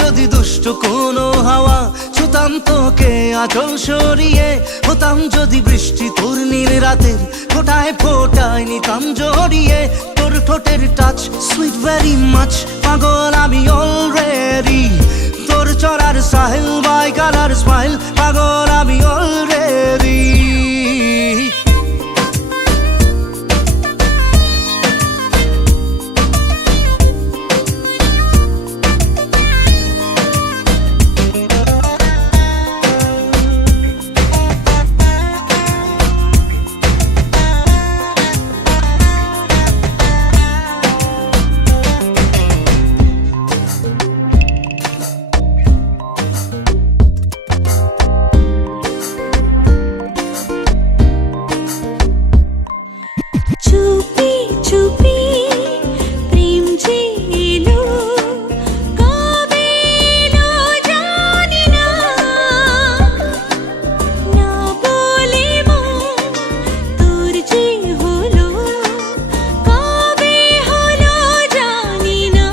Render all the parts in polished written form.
যদি দুষ্ট কোনো হাওয়া, ছুতাম তোকে আঁচল সরিয়ে। হতাম যদি বৃষ্টি তোর নীল রাতের ফোটায় ফোটায় নিতাম জড়িয়ে। তোর ঠোঁটের টাচ সুইট ভেরি মাচ, পাগল আমি অলরেডি। তোর চড়ার স্টাইল বাই কালার স্মাইল, পাগল আমি অলরেডি। চুপি চুপি প্রেম যে এলো, কবে এলো জানি না। না বলে মন তোর যে হলো, কবে হলো জানি না।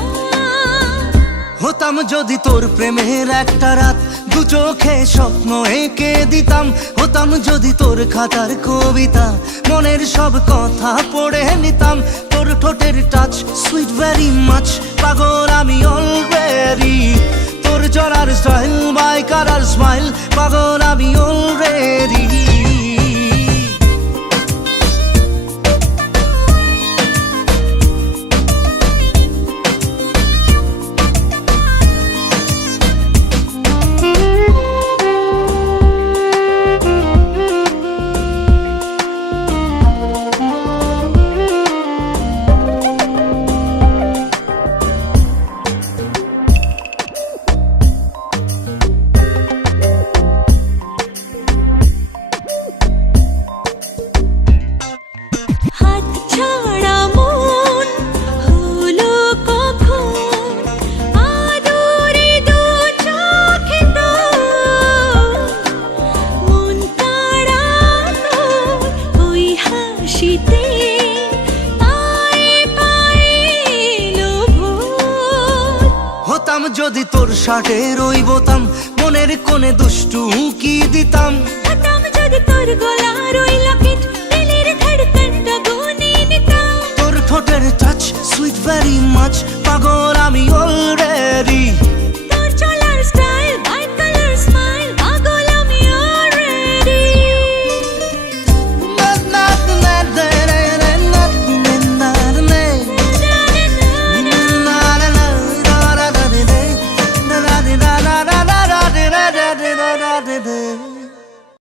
হতাম যদি তোর প্রেমের একটা রাত, দু চোখে স্বপ্ন এঁকে দিতাম। হতাম যদি তোর খাতার কবিতা, মনের সব কথা পড়ে নিতাম। তোর ঠোঁটের টাচ সুইট ভেরি মাচ, পাগল আমি অলরেডি। তোর চড়ার স্টাইল বাই কালার স্মাইল, পাগল আমি অলরেডি। হাত ছাড়া মন হলো কখন, আদরে দু চোখে তোর। মন কাড়া তোর ওই হাসিতে, পায়ে পায়ে এলো ভোর। হতাম যদি তোর শার্টের ওই বোতাম, মনের কোণে দুষ্টু উকি দিতাম। হতাম যদি তোর